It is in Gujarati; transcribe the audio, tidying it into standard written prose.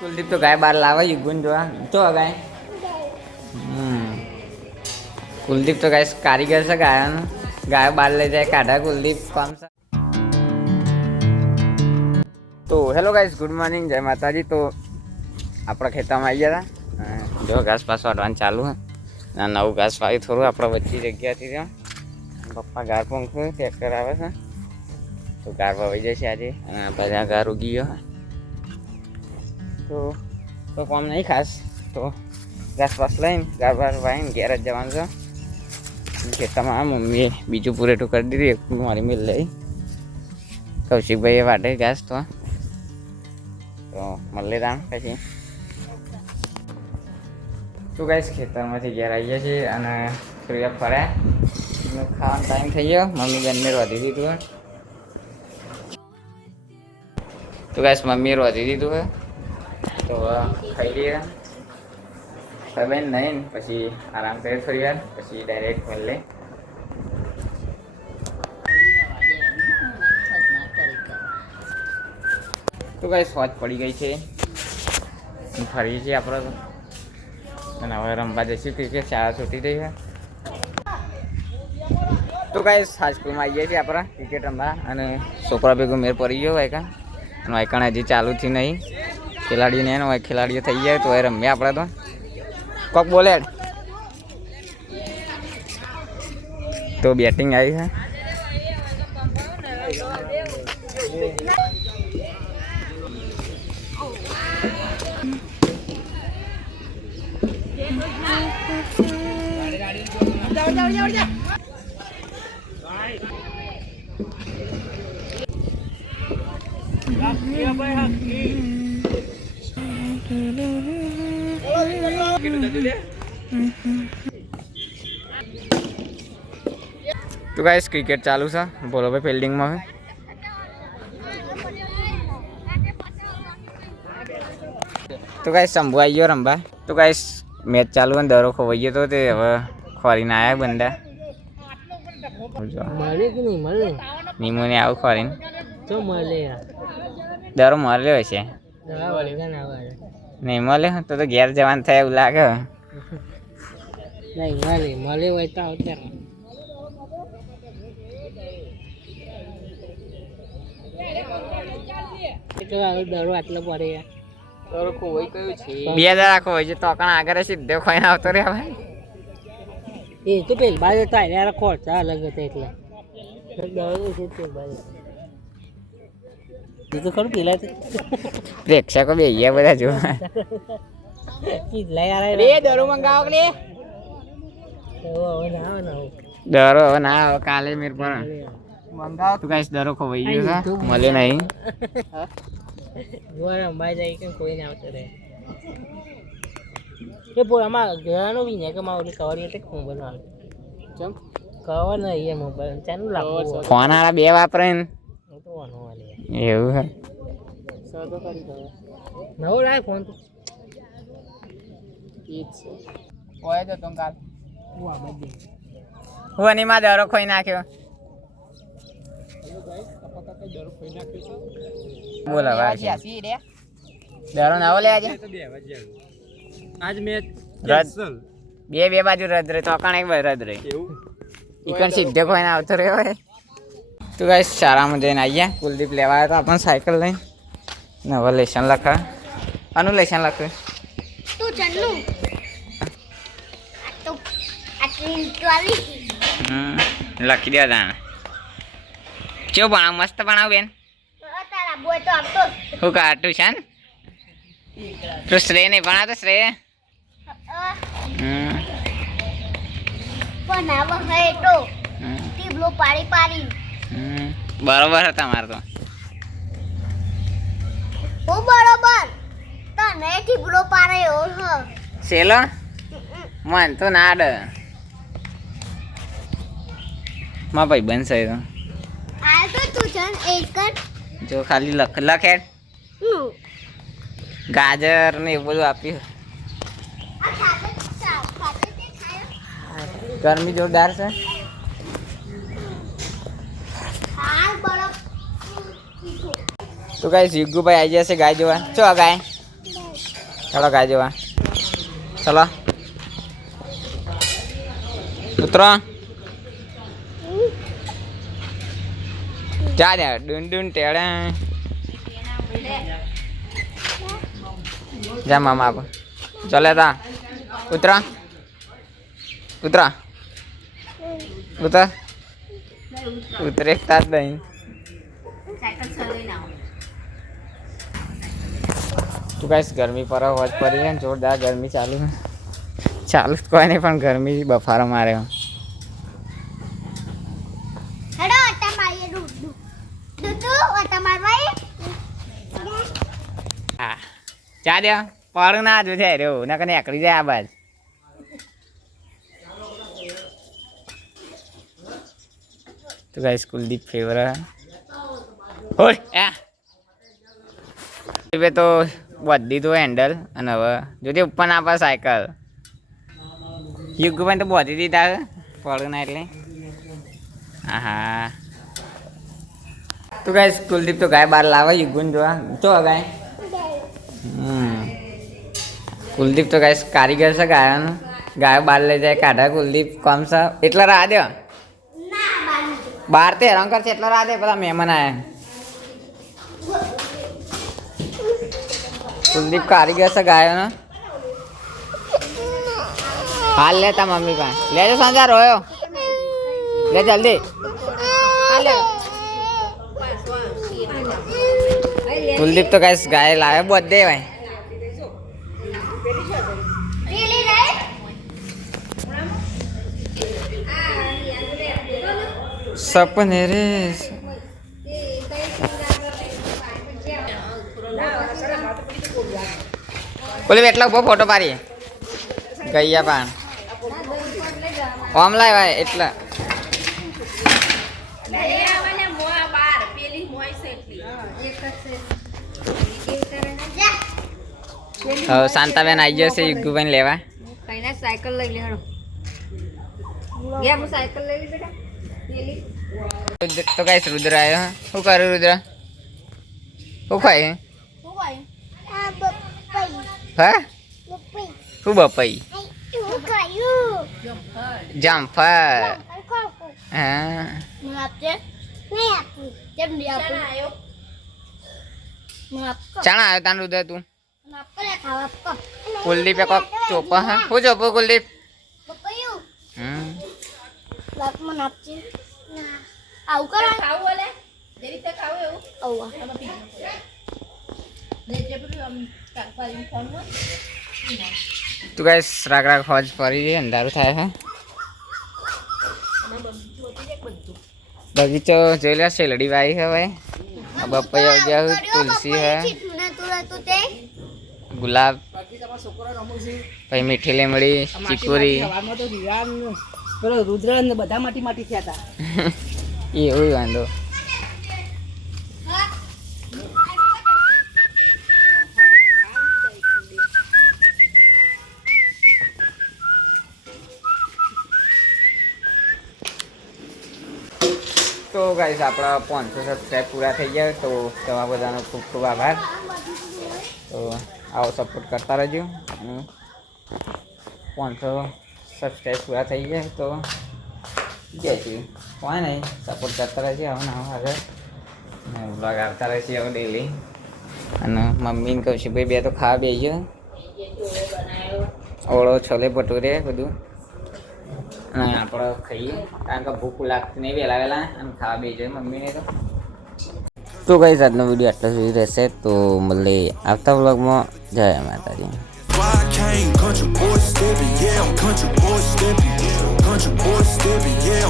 कुलदीप तो गाय बार लावा युगुन जो तो गाय कुलदीप तो गाय कारीगर से गाय गाय बार ले जाए काढ़ा कुलदीप कौन सा। तो हेलो गाइस गुड मॉर्निंग जय माता जी। तो अपना खेता में आई गया था जो घास पास वाटवान चालू है नव घास वाई थोड़ा अपना बच्ची जगह थी ત્યાં પપ્પા ગાર પંખો ટ્રેક્ટર આવે છે તો ગાર વાવી જશે આજે બધા ગાર ઉગી ગયો તો કામ નહીં ખાસ તો ઘાસ પાસ લઈને ગાર બાર વાઈને ઘેર જ જવાનું છે ખેતરમાં મમ્મીએ બીજું પૂરેટું કરી દીધું એકલું મારી મિલ લઈ કૌશિકભાઈએ વાટે ઘાસ તો મળે તાણ પછી તો ગાઈસ ખેતરમાંથી ઘેર આવીએ છીએ અને થોડી ફર્યા ખાવાનો ટાઈમ થઈ ગયો મમ્મી બેનને રોધી દીધું તો ગાઈસ મમ્મીએ રોધી દીધું હે તો ખાઈ લઈએ બેન નહીં પછી આરામ કરીએ થોડી વાર પછી ડાયરેક્ટ મળે તો ગાઈસ સ્વાદ પડી ગઈ છે ફરીએ છીએ આપણે અને હવે રમવા જઈશું ક્રિકેટ શાળા છૂટી રહી છે તો ગાઈસ હાઈસ્કૂલમાં આવીએ છીએ આપણે ક્રિકેટ રમવા અને છોકરા ભેગું મેર પડી ગયો વાયકાણ અને વાયકાણ હજી ચાલુથી નહીં ખેલાડીને એનો ખેલાડીઓ થઈ જાય તો એ રમીએ આપણે તો કોક બોલે તો બેટિંગ આવી છે तो गाइस क्रिकेट चालू सा बोलो भाई फील्डिंग में तो गाइस शंभू आई गयो रंबा तो गाइस मैच चालू है दरो खोवाइए तो ते હવે ખોરીને આયા બંદા મળે કે નહીં મળે નીમોને આવ ખોરીને તો મળે દરો મળે હશે નહીં મળે તો ઘેર જવાનું થાય એવું લાગે નહીં મળે મળે હોય તો અત્યારે દરો આટલો પડે દરો ખોવાઈ કયું છે 2000 ખોવાઈ છે તો કણ આગળ સીધો ખોઈને આવતો રે ભાઈ એ તો પેલ બાજુ તો આયા ખોરચા અલગ હતા એટલે દરો છે તે બાજુ તો ખરું પેલા પ્રેક્ષકો બે ગયા બધા જો કીધલા યાર રે દરો મંગાવો લે હવે ના આવે કાલે મેર પર મંગાવો તો ગાઈસ દરો ખોવાઈ ગયો છે મળે નહીં ગોરા અંબાઈ જાય કે કોઈ ના આવતો રે એ પોરામાં ઘરનો વિને કે માં ઓલી કવર એટલે ખૂબ બનાવે ચમ કવર નહીં એ મોબાઈલ ચાનું લાગુ ફોન આલા બે વાપરે ને તો ઓનો વાલે એવું હે સદો કરી દો નવો લાય ફોન તો ઈ છે ઓય તો તમ કાલ હું આ બધી હું ની માં દરો ખોઈ નાખ્યો દરો ખોઈ નાખ્યો છે બોલા ભાઈ 80 રે દરો નાવો લે આજે આજ મેચ કેન્સલ બે બાજુ રદ રે તો કણ એક રદ રે એવું ઈકણ સીધે કોઈને આવતો રે હોય તો ગાઈસ શાળામાં જઈને આયા કુલદીપ લેવા આવ્યો તો આપણ સાયકલ લઈને નવા લેશન લખા આનું લેશન લખે તું ચન્નુ તો આટલી ટ્રાલી લખી દે તા કેવો ભણાવ મસ્ત ભણાવ બેન તારા બોય તો આપતો હું કાટું છે ને તો શ્રેય નહીં ભણાતો શ્રેય પણ આવો હે તો ટીબલો પાડી પાડી બરોબર હતા માર તો ઓ બરોબર તને ટીબલો પાડ્યો હ સેલો મન તો નાડ માં ભાઈ બનશે તો આ તો તું જન એક જો ખાલી લખે ગાજર ને એવું બધું આપ્યું ગરમી જોરદાર છે તો ગાઈસ યુગુભાઈ આવી જશે ગાય જોવા. ચો ગાય, ચાલો ગાય જોવા, ચલો ઉતરો. જા દે ડુન ડુન ટેડા જા મામા આપ ચલે તા ઉતરા ઉતરા ઉતર ઉતરે તાત દઈ. તું ગાઈસ ગરમી પર હોજ પડી છે, જોરદાર ગરમી ચાલુ ચાલુ કોઈ નહીં પણ ગરમી બફારો મારે. હા ચા દે પડ ના જો છે રહ્યો ના કને એકડી જાય આ બાજ. તો ગાઈસ કુલદીપ ફેવર હોય એ તો બધી દીધું હેન્ડલ અને હવે જોજે ઉપર ના આપે સાયકલ. યુગભાઈ તો બધી દીધા પડ ના એટલે હા. તો ગાઈસ કુલદીપ તો ગાય બહાર લાવે યુગુન જોવા. તો ગાય કુલદીપ તો ગાઈસ કારીગર છે ગાયોનું. ગાયો બહાર લઈ જાય કાઢા કુલદીપ કોમ છે એટલા રાહ દે બહાર તે હેરાન કરશે એટલા રાહ દે પેલા મહેમાન આયા. કુલદીપ કારીગર છે ગાયોનો. હાલ લેતા મમ્મી પાસે લેજો સાંજા રોયો લે જલ્દી. કુલદીપ તો ગાઈસ ગાય લાવે બધે ભાઈ. સપને રે કુલદીપ એટલા ઉભો ફોટો પાડીએ ગૈયા પાન ઓમ લાય ભાઈ એટલા. હવે શાંતાબેન આવી જશે યુગુભાઈ લેવા. સાયકલ લઈ લેવાનો ગયા સાયકલ લઈ લી બેટા. તો ગાઈસ રુદ્ર આવ્યો. શું કરું રુદ્ર? શું ખાય? હા શું બપાઈ? જામફળ. હા ચાણા આવ્યો તાન રુદ્ર તું. કુલદીપ કોક ચોપા હા હું ચોપો કુલદીપ. આવું કરો ખાવું ઓલે જે રીતે ખાવું એવું આવું તું ગાઈસ રાગ રાગ હોજ પડી છે અંધારું થાય છે. બગીચો જોઈ લે શેલડી વાઈ છે ભાઈ. બપૈયા ગયા તુલસી है गुलाब પછી મીઠી લીમડી ચીકુરી રુદ્ર ને બધા માટી માટી થયા હતા. એવું વાંધો. તો ગાઈસ આપણા 500 સબસ્ક્રાઈબ પૂરા થઈ ગયા. તો તમારા બધાનો ખૂબ ખૂબ આભાર. તો આવો સપોર્ટ કરતા રહેજો. 500 સબસ્ક્રાઈબ પૂરા થઈ જાય તો જય શ્રી કોઈ નહીં સપોર્ટ કરતા રહેશે. હવે ના આગળ બ્લોગ આવતા રહેશે હવે ડેલી. અને મમ્મીને કહું છું ભાઈ બે તો ખાવા બેસજો. ઓળો છોલે ભટુરે બધું અને આપણે ખાઈએ કારણ કે ભૂખ લાગતી નહીં વહેલા વહેલા અને ખાવા બેસજો મમ્મીને. તો ગાઈસ આજનો વિડીયો આટલો સુધી રહેશે. તો મળે આવતા વ્લોગમાં. જય માતાજી. Country boy stepping, yeah, I'm country boy stepping, yeah.